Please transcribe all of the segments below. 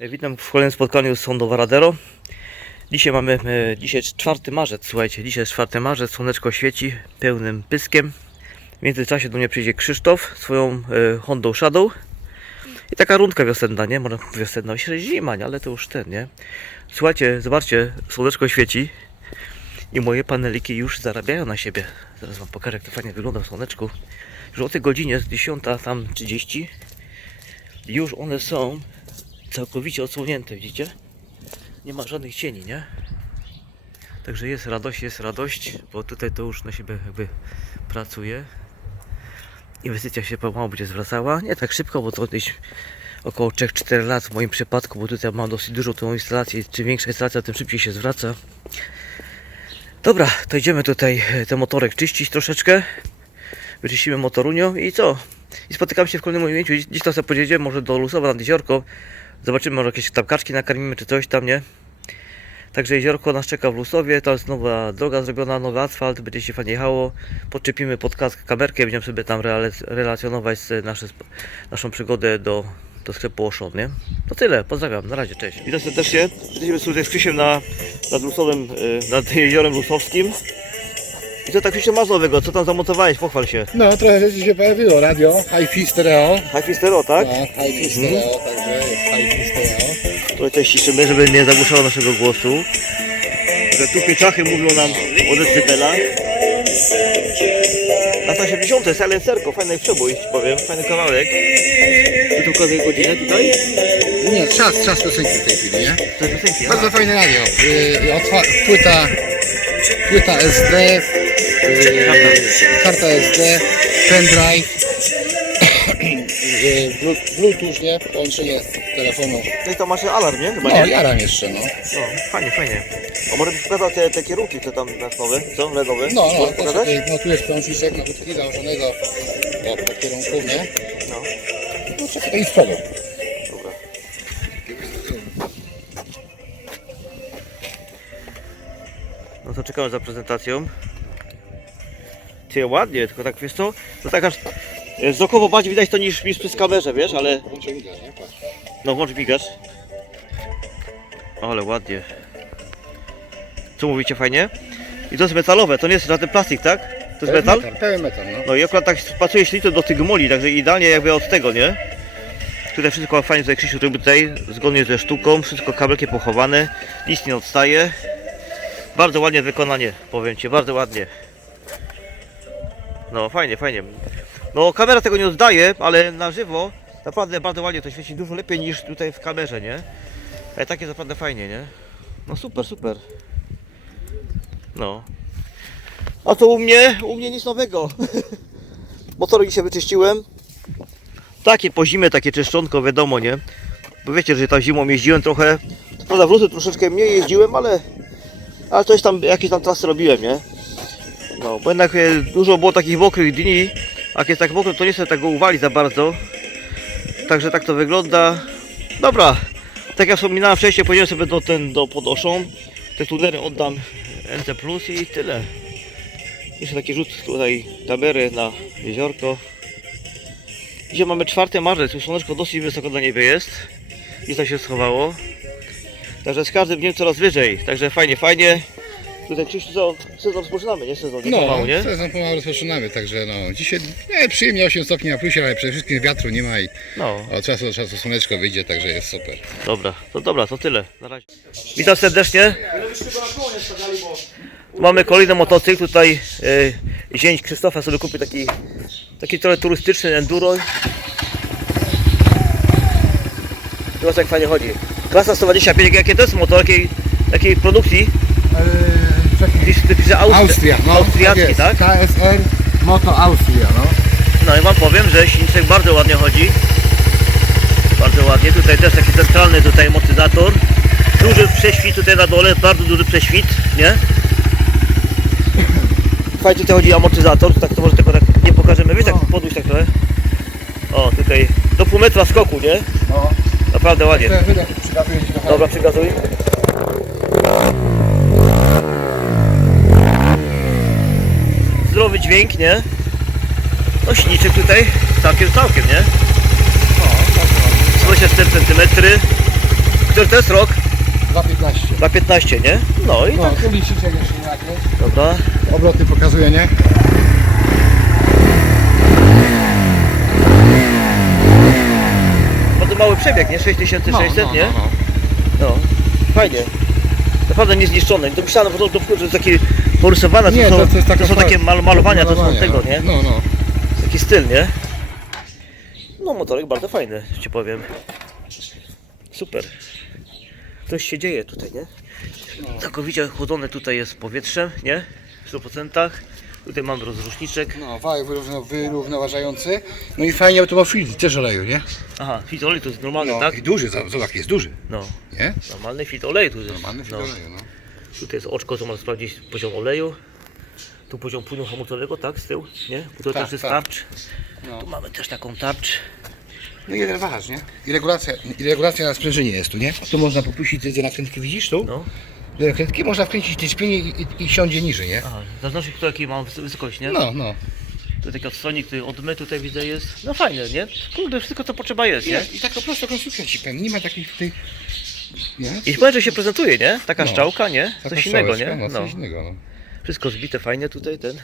Witam w kolejnym spotkaniu z Sondą Varadero. Dzisiaj mamy, e, dzisiaj jest 4 marzec, słuchajcie, dzisiaj jest 4 marzec, słoneczko świeci pełnym pyskiem. W międzyczasie do mnie przyjdzie Krzysztof swoją e, Hondą Shadow. I taka rundka wiosenna, nie? Może wiosenna, myślę, zima, nie? ale to już ten, nie? Słuchajcie, zobaczcie, słoneczko świeci i moje paneliki już zarabiają na siebie. Zaraz wam pokażę, jak to fajnie wygląda w słoneczku. Już o tej godzinie, jest 10 tam 30, już one są całkowicie odsłonięte, widzicie? Nie ma żadnych cieni, nie? Także jest radość, jest radość, bo tutaj to już na siebie jakby pracuje. Inwestycja się pomału będzie zwracała. Nie tak szybko, bo to gdzieś około 3-4 lat w moim przypadku, bo tutaj mam dosyć dużą tą instalację. Czym większa instalacja, tym szybciej się zwraca. Dobra, to idziemy tutaj e, ten motorek czyścić troszeczkę. Wyczyścimy motorunio i co? I spotykamy się w kolejnym ujęciu. Dziś to sobie pojedziemy może do Lusowa nad jeziorko. Zobaczymy, może jakieś tam kaczki nakarmimy, czy coś tam, nie? Także jeziorko nas czeka w Lusowie, to jest nowa droga zrobiona, nowy asfalt, będzie się fajnie jechało. Podczepimy pod kask kamerkę, będziemy sobie tam relacjonować nasze, naszą przygodę do, do sklepu Oszon, nie? To tyle, pozdrawiam, na razie, cześć. Witam serdecznie, jesteśmy z Krzysiem na, nad Lusowym, y, nad jeziorem Lusowskim. I co tak Krzysiu masz nowego, co tam zamontowałeś, pochwal się. No, trochę rzeczy się pojawiło. Radio, hi-fi stereo. Hi-Fi Stereo, tak? No, hi-fi stereo, także jest hi-fi stereo. Tutaj też ciszymy, żeby nie zagłuszało naszego głosu. Że tu pieczachy mówią nam o decybelach. Lata 80. Silencerko, fajny przebój, ci powiem, fajny kawałek. Ty tu pokazuje godzinę tutaj? Nie, czas, czas piosenki w tej chwili, nie? To jest piosenki, Bardzo fajne radio. Yy, otwa- płyta, płyta SD, karta SD, pendrive, blu- bluetooth, nie? Połączenie telefonu. No i to masz alarm, nie? Chyba No, nie? jaram jeszcze, no. No, fajnie, fajnie. A może byś pokazał te, te kierunki, co tam masz nowe, co? LEDowe? No, no, Możesz to pokazać? tutaj, no tu jest prążyczek na krótki założonego do, do kierunku, nie? No, No, czekaj, i z przodu. dobra. No to czekamy za prezentacją. Ty ładnie, tylko tak wiesz co? To tak aż e, wzrokowo bardziej widać to niż, niż przy kamerze, wiesz, ale Włączę widać, nie? Patrz. no włącz migasz. Ale ładnie. Co mówicie fajnie? I to jest metalowe, to nie jest żaden plastik, tak? To jest metal? Pełen metal, no. No i akurat tak pasuje ślito do tych gmoli, także idealnie jakby od tego, nie? Tutaj wszystko fajnie tutaj Krzysiu robi tutaj, zgodnie ze sztuką, wszystko kabelki pochowane, nic nie odstaje. Bardzo ładnie wykonanie, powiem Ci, bardzo ładnie. No fajnie, fajnie. No kamera tego nie oddaje, ale na żywo naprawdę bardzo ładnie to świeci, dużo lepiej niż tutaj w kamerze, nie? Ale takie naprawdę fajnie, nie? No super, super. No. A to u mnie, u mnie nic nowego. Motory dzisiaj wyczyściłem. Takie po zimie, takie czyszczonko, wiadomo, nie? Bo wiecie, że tam zimą jeździłem trochę. Prawda w lutym troszeczkę mniej jeździłem, ale ale coś tam, jakieś tam trasy robiłem, nie? No, bo jednak e, dużo było takich mokrych dni. A jak jest tak mokro, to nie chcę tego uwalić za bardzo. Także tak to wygląda. Dobra, tak jak wspominałem wcześniej, pojedziemy sobie do, ten, do Podoszą. Te tunery oddam NC Plus i tyle. Jeszcze taki rzut tutaj tabery na jeziorko. Dzisiaj mamy 4 marzec, już słoneczko dosyć wysoko na niebie jest. I to się schowało. Także z każdym dniem coraz wyżej. Także fajnie, fajnie. Tutaj Krzysztof, sezon, sezon rozpoczynamy, nie sezon, nie No, pomału, nie? sezon pomału rozpoczynamy, także no, dzisiaj nie, przyjemnie 8 stopni na plusie, ale przede wszystkim wiatru nie ma i No, od czasu do czasu słoneczko wyjdzie, także jest super. dobra, to dobra, to tyle. Na razie. Witam serdecznie. Mamy kolejny motocykl tutaj. Yy, zięć Krzysztofa sobie kupił taki, taki trochę turystyczny enduro. Zobacz jak fajnie chodzi. Klasa 125, jakie to jest motor, jakiej, jakiej produkcji? Pisze, pisze Austria, Austria, no, austriacki, jest. tak? KSR Moto Austria, no. No i wam powiem, że silniczek bardzo ładnie chodzi. Bardzo ładnie. Tutaj też taki centralny tutaj motyzator. Duży prześwit tutaj na dole, bardzo duży prześwit, nie? Fajnie tutaj chodzi amortyzator, tak to może tego tak nie pokażemy. Wiesz, tak podłuć tak trochę. O, tutaj do pół metra skoku, nie? no. Naprawdę ładnie. Dobra, przygazuj. Zdrowy dźwięk, nie? No silniczek tutaj całkiem, całkiem, nie? 24 cm. który to jest rok? 2,15. Na 15, nie? No i No, tak, tu liczniczek jeszcze nakręć. dobra. Obroty pokazuje, nie? Bardzo mały przebieg, nie? 6600, nie? no. No, fajnie. Naprawdę niezniszczony. Po prostu, że jest taki porysowane, to, Nie, są, to- to taka są takie mal, malowania, to są tego, no. nie? No, no. Taki styl, nie? No, motorek bardzo fajny, ci powiem. Super. Coś się dzieje tutaj, nie? Całkowicie chłodzone tutaj jest powietrzem, nie? W 100%. Tutaj mam rozruszniczek. No, wał wyrówno, wyrównoważający. No i fajnie, bo to ma filtr też oleju, nie? Aha, filtr oleju to jest normalny, No, tak? i duży, zobacz, jest duży, No, nie? normalny filtr oleju tu jest. Normalny filtr no. oleju, no. Tutaj jest oczko, co ma sprawdzić poziom oleju. Tu poziom płynu hamulcowego, tak, z tyłu, nie? Bo to Tak, też jest tak. tarcz. No. Tu mamy też taką tarcz. No i jeden wahacz, nie? I regulacja, i regulacja na sprężynie jest tu, nie? Tu można popuścić te nakrętki, widzisz tu? No. Te nakrętki można wkręcić te i, i, i siądzie niżej, nie? Aha, zależy kto jaki mam wys- wysokość, nie? No, no. Tu taki odstronik, tutaj odmy tutaj widzę jest. No fajne, nie? Kurde, wszystko co potrzeba jest, nie? Jest. I taka prosta konstrukcja ci powiem, nie ma takich tutaj... Nie? I powiem, że się prezentuje, nie? Taka No. szczałka, nie? Taka Coś innego, nie? No, No. coś innego, no. Wszystko zbite fajnie tutaj, ten.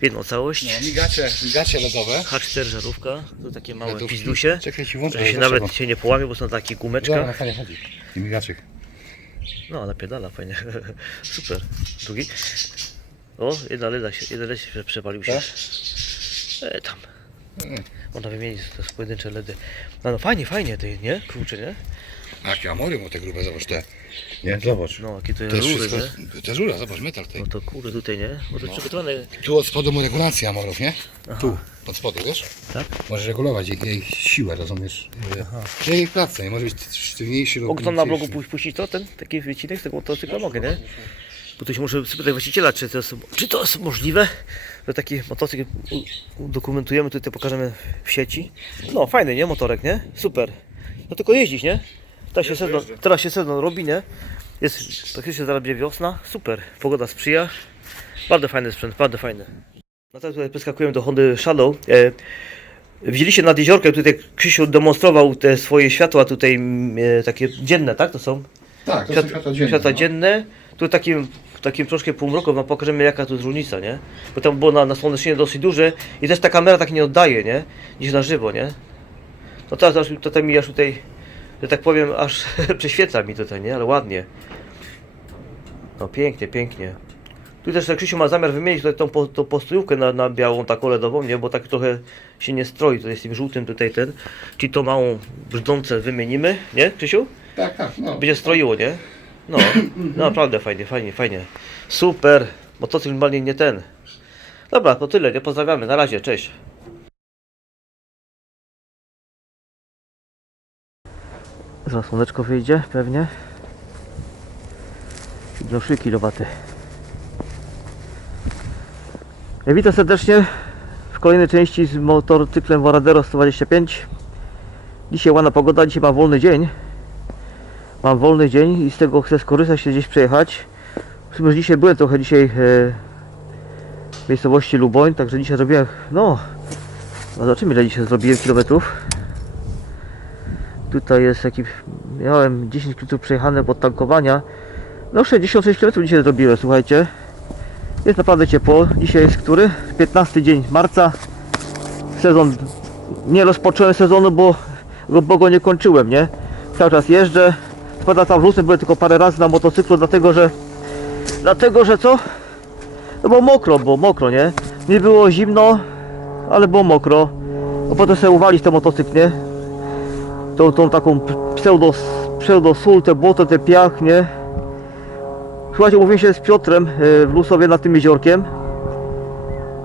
W jedną całość. No, migacze, migacze lodowe. H4 żarówka, tu takie małe Lodówki. pizdusie. Czekaj, ci włączę. Że się nawet się nie połamie, bo są takie Dobra, gumeczka. na fajnie chodzi. I migaczek. No, fajnie. Super. Drugi. O, jedna leda się, jeden led się przepalił się. Tak? E, tam. Mm. Można wymienić te pojedyncze ledy. No, no fajnie, fajnie ty, nie? Kurczę, nie? A jakie amory ma te grube, zobacz te. Nie, zobacz. No, jakie to jest rury, wszystko, nie? to jest rura, zobacz, metal tutaj. No to kurde tutaj, nie? Bo to jest przygotowane. Tu od spodu ma regulacja amorów, nie? Tu, od spodu, wiesz? Tak? Możesz regulować jej, jej siłę, rozumiesz? Że jej pracę, nie może być sztywniejszy lub tam na blogu pu- puścić to, ten taki wycinek z tego motocykla mogę, nie? Bo tu się muszę spytać właściciela, czy to jest, czy to jest możliwe, że taki motocykl u- udokumentujemy, tutaj pokażemy w sieci. No fajny, nie? Motorek, nie? Super. No tylko jeździć, nie? Teraz się sezon, teraz się sezon robi, nie? Jest praktycznie zaraz będzie wiosna. Super. Pogoda sprzyja. Bardzo fajny sprzęt, bardzo fajny. No teraz tutaj przeskakujemy do Hondy Shadow. E, Widzieliście nad jeziorkiem, tutaj Krzysiu demonstrował te swoje światła tutaj e, takie dzienne, tak? To są? Tak, to Świat, są światła dzienne. światła no. dzienne. Tu takim, takim troszkę półmroku wam pokażemy jaka tu jest różnica, nie? Bo tam było na, na słoneczninie dosyć duże i też ta kamera tak nie oddaje, nie? Niż na żywo, nie? No teraz aż tutaj mi aż tutaj, że tak powiem, aż prześwietla mi tutaj, nie? Ale ładnie. No pięknie, pięknie. Tu też tak Krzysiu ma zamiar wymienić tutaj tą, po- tą postojówkę na, na białą, taką LEDową, nie? Bo tak trochę się nie stroi, to jest tym żółtym tutaj ten. Czyli tą małą brzdącę wymienimy, nie Krzysiu? Tak, tak, no. Będzie stroiło, nie? No, no naprawdę fajnie, fajnie, fajnie. Super, motocykl normalnie nie ten. Dobra, to tyle, nie? Pozdrawiamy, na razie, cześć. Zaraz słoneczko wyjdzie, pewnie. 3 kW. Ja witam serdecznie w kolejnej części z motocyklem Varadero 125. Dzisiaj ładna pogoda, dzisiaj mam wolny dzień. Mam wolny dzień i z tego chcę skorzystać się gdzieś przejechać. W sumie dzisiaj byłem trochę dzisiaj e, w miejscowości Luboń, także dzisiaj zrobiłem, no, no zobaczymy ile dzisiaj zrobiłem kilometrów. Tutaj jest taki, miałem 10 km przejechane od tankowania. No 66 km dzisiaj zrobiłem, słuchajcie. Jest naprawdę ciepło. Dzisiaj jest który? 15 dzień marca. Sezon, nie rozpocząłem sezonu, bo, bo go nie kończyłem, nie? Cały czas jeżdżę. Spada tam w lutym byłem tylko parę razy na motocyklu, dlatego że dlatego, że co? No bo mokro, bo mokro, nie? Nie było zimno, ale było mokro. No potem sobie uwalić ten motocykl, nie? Tą, tą taką pseudo, pseudo sól, te błoto, te piach, nie? Słuchajcie, mówiłem się z Piotrem e, w Lusowie nad tym jeziorkiem.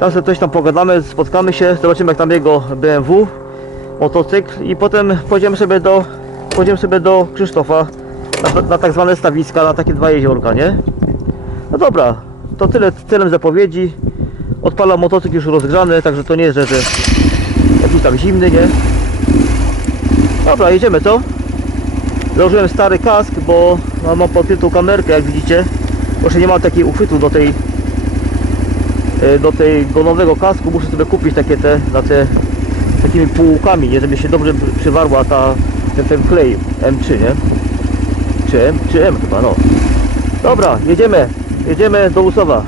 Tam sobie coś tam pogadamy, spotkamy się, zobaczymy jak tam jego BMW, motocykl i potem pojedziemy sobie do, pojedziemy sobie do Krzysztofa na, na tak zwane stawiska, na takie dwa jeziorka, nie? No dobra, to tyle celem zapowiedzi. Odpalam motocykl już rozgrzany, także to nie jest, że, że jakiś tam zimny, nie? Dobra, jedziemy, co? Założyłem stary kask, bo no, mam podpiętą kamerkę, jak widzicie. Proszę, nie mam takiej uchwytu do tej e, do tego nowego kasku. Muszę sobie kupić takie te, na te takimi półkami, nie? Żeby się dobrze przywarła ta, ten, ten klej M3, nie? Czy M, czy M chyba, no. Dobra, jedziemy. Jedziemy do Usowa.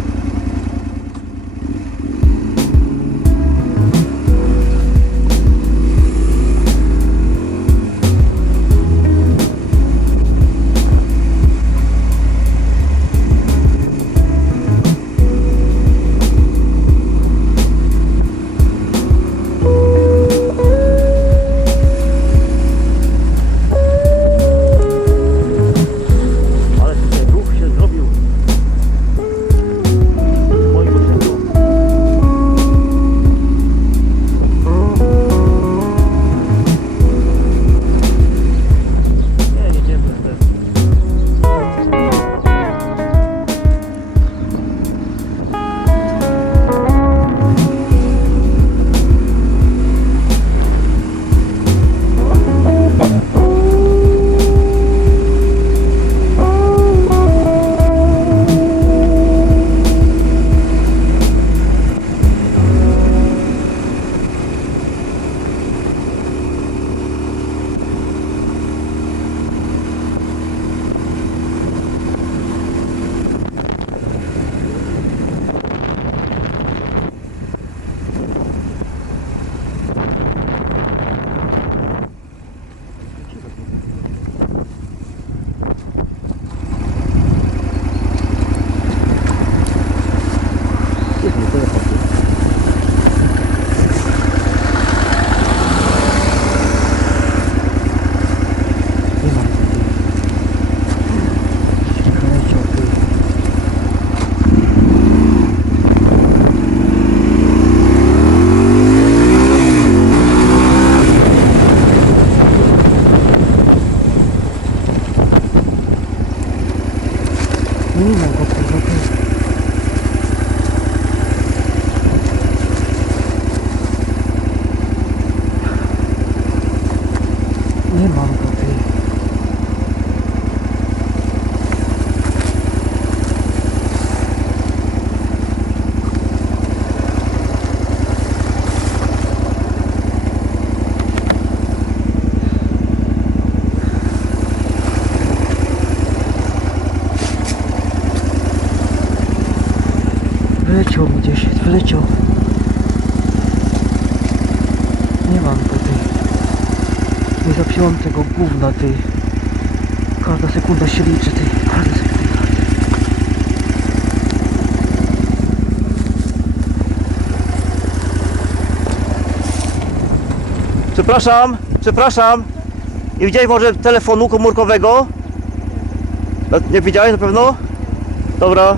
Gówna ty. Każda sekunda się liczy ty. Każda sekunda. Przepraszam, przepraszam. Nie widziałeś może telefonu komórkowego? No, Nie widziałeś na pewno? Dobra.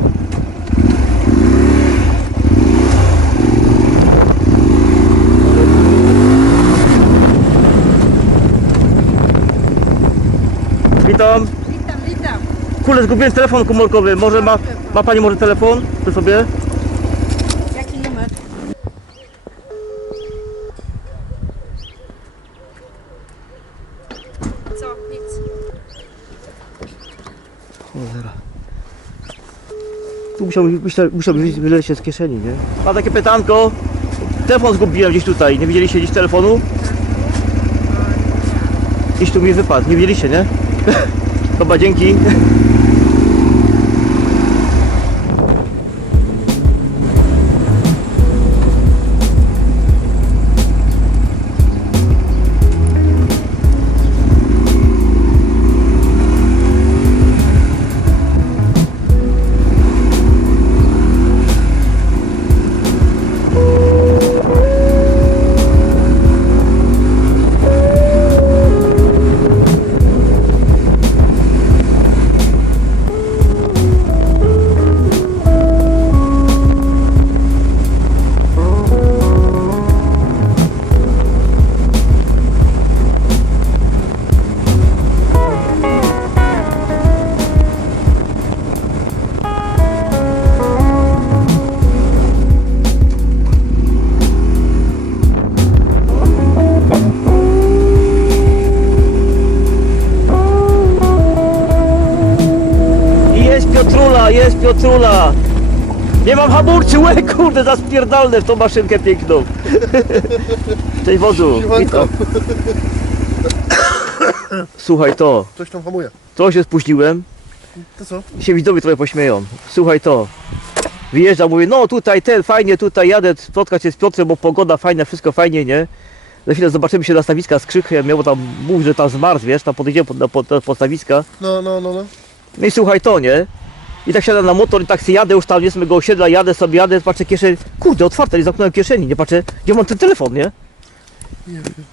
Witam. Witam, witam. Kurde, zgubiłem telefon komórkowy. Może ma, ma pani może telefon przy sobie? Jaki numer? Co? Nic. Cholera. Tu musiał, musiał, musiał wylecieć z kieszeni, nie? A takie pytanko. Telefon zgubiłem gdzieś tutaj. Nie widzieliście gdzieś telefonu? Gdzieś tu mi wypadł. Nie widzieliście, nie? Chyba dzięki. Nie mam hamulcy, łe kurde, zaspierdalne w tą maszynkę piękną. Cześć wodzu, witam. Słuchaj to, Coś tam hamuje. trochę się spóźniłem. To co? I się widzowie trochę pośmieją. Słuchaj to. Wyjeżdża, mówię, no tutaj ten, fajnie, tutaj jadę, spotkać się z Piotrem, bo pogoda fajna, wszystko fajnie, nie? Za chwilę zobaczymy się na stawiska z Krzykiem, bo tam mówi, że tam zmarł, wiesz, tam podejdziemy pod, pod, pod, pod stawiska. No, no, no, no. No i słuchaj to, nie? I tak siadam na motor i tak sobie jadę już tam, jest mego osiedla, jadę sobie, jadę, patrzę kieszeń, kurde, otwarte, nie zamknąłem kieszeni, nie patrzę, gdzie mam ten telefon, nie?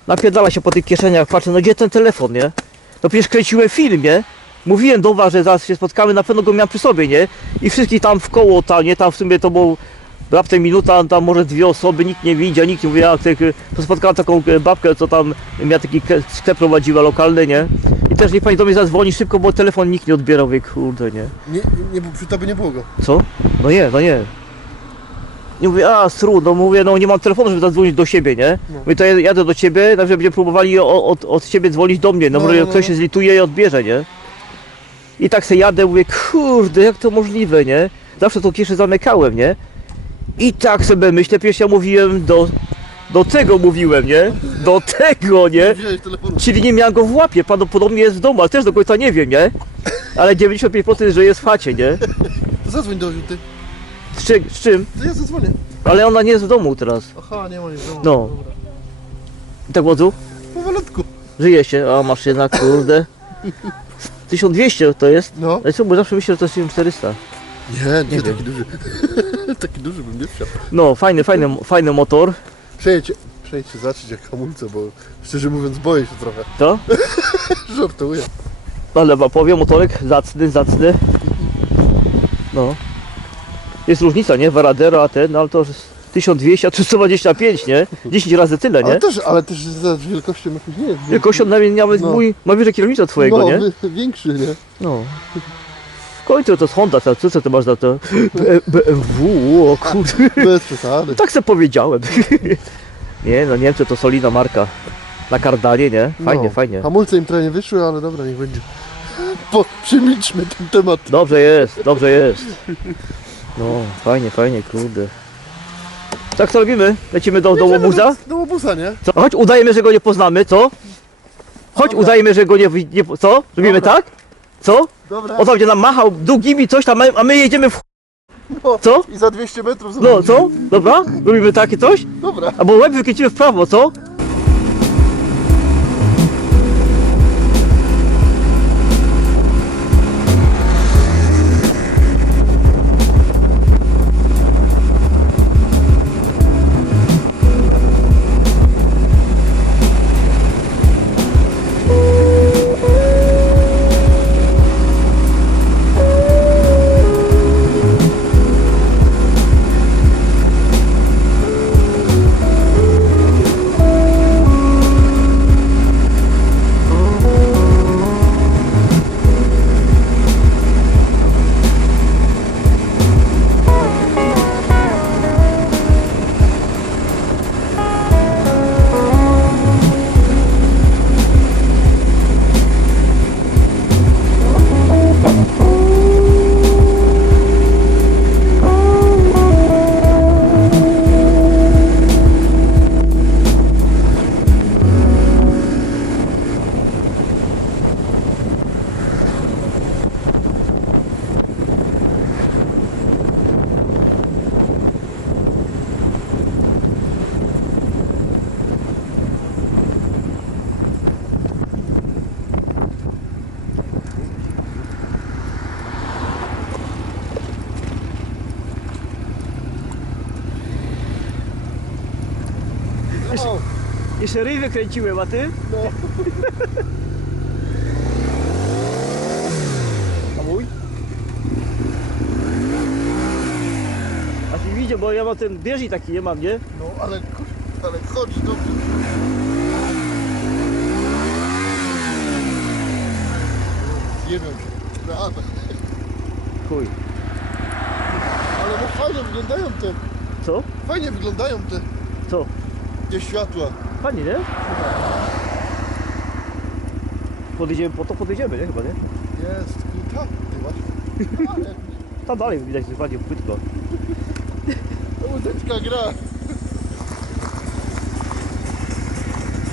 Napierdala się po tych kieszeniach, patrzę, no gdzie ten telefon, nie? No przecież kręciłem film, nie? Mówiłem do was, że zaraz się spotkamy, na pewno go miałem przy sobie, nie? I wszystkich tam w koło, tam, nie? Tam w sumie to było raptem minuta, tam może dwie osoby, nikt nie widział, nikt nie mówił, a tak, to spotkałem taką e, babkę, co tam miała taki sklep prowadziła lokalny, nie? I też niech pani do mnie zadzwoni szybko, bo telefon nikt nie odbierał, wie, kurde, nie? Nie, nie, przy tobie nie było go. Co? No nie, no nie. Nie mówię, a stru, no mówię, no nie mam telefonu, żeby zadzwonić do siebie, nie? No. Mówię, to ja jadę do ciebie, także będziemy próbowali o, od, od ciebie dzwonić do mnie, no, No, może no, ktoś no. się zlituje i odbierze, nie? I tak se jadę, mówię, kurde, jak to możliwe, nie? Zawsze to kieszeń zamykałem, nie? I tak sobie myślę, przecież ja mówiłem do, do tego mówiłem, nie? Do tego, nie? Czyli nie miałem go w łapie, prawdopodobnie jest w domu, ale też do końca nie wiem, nie? Ale 95% że jest w chacie, nie? To zadzwoń do Ziuty. Z, czy, z czym? To ja zadzwonię. Ale ona nie jest w domu teraz. Aha, nie ma nic w domu. No. Dobra. I tak wodzu? Powolutku. Żyje się, a maszyna, kurde. 1200 to jest. No. Ale co, bo zawsze myślę, że to jest 1400. Nie, nie, Nie taki duży. taki duży bym nie wsiadł. No, fajny, fajny, fajny motor. Przejdź, przejdź się zacząć jak hamulce, bo szczerze mówiąc boję się trochę. To? Żartuję. Ale wam powiem, motorek zacny, zacny. No. Jest różnica, nie? Varadero, a ten, no ale to już jest 1200, a 325, nie? 10 razy tyle, Ale nie? też, ale też za wielkością jakoś nie jest. Wielkością nawet, nawet No. mój, ma wyżej kierownicę od twojego, no, nie? większy, nie? No. W końcu to jest Honda, co, co ty masz za to? B- BMW, o kurde. Bez przesady. Tak se powiedziałem. nie, no Niemcy to solidna marka. Na kardanie, nie? Fajnie, no. fajnie. Hamulce im trochę nie wyszły, ale dobra, niech będzie. Bo przemilczmy ten temat. Dobrze jest, dobrze jest. No, fajnie, fajnie, kurde. Tak co robimy? Lecimy do, do łobuza? Do łobuza, nie? Co? Chodź, udajemy, że go nie poznamy, co? Chodź, Dobra. udajemy, że go nie, wi- nie... Co? Robimy Dobra. tak? Co? Dobra. On tam będzie nam machał długimi coś tam, a my jedziemy w... No. Co? I za 200 metrów No, co? Dobra? Robimy takie coś? Dobra. Albo łeb wykręcimy w prawo, co? Jeszcze ryj wykręciłem, a ty? no. A mój? A ty widzę, bo ja mam ten bieżnik taki, nie mam, nie? No, ale, kur- ale chodź dobrze. Zjebią się. Prawda. Chuj. Ale no fajnie wyglądają te, Co? fajnie wyglądają te, Co? te światła. Fajnie, nie? Podejdziemy po to, podejdziemy, nie? Chyba, nie? Jest, tak, właśnie. Ale, Tam dalej widać, że bardziej płytko. muzyczka gra.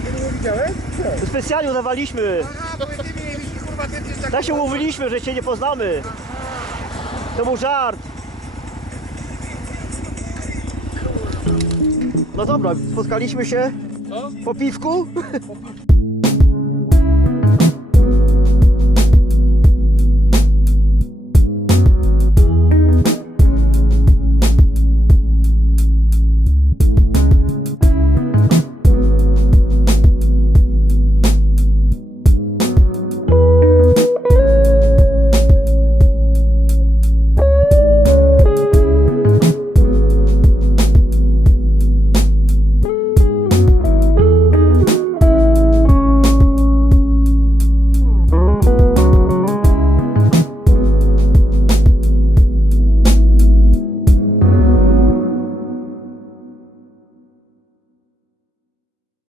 Nie widziałeś? Specjalnie udawaliśmy! Aha, bo ty kurwa, jesteś tak... Tak się umówiliśmy, że cię nie poznamy. To był żart. No dobra, spotkaliśmy się po piwku.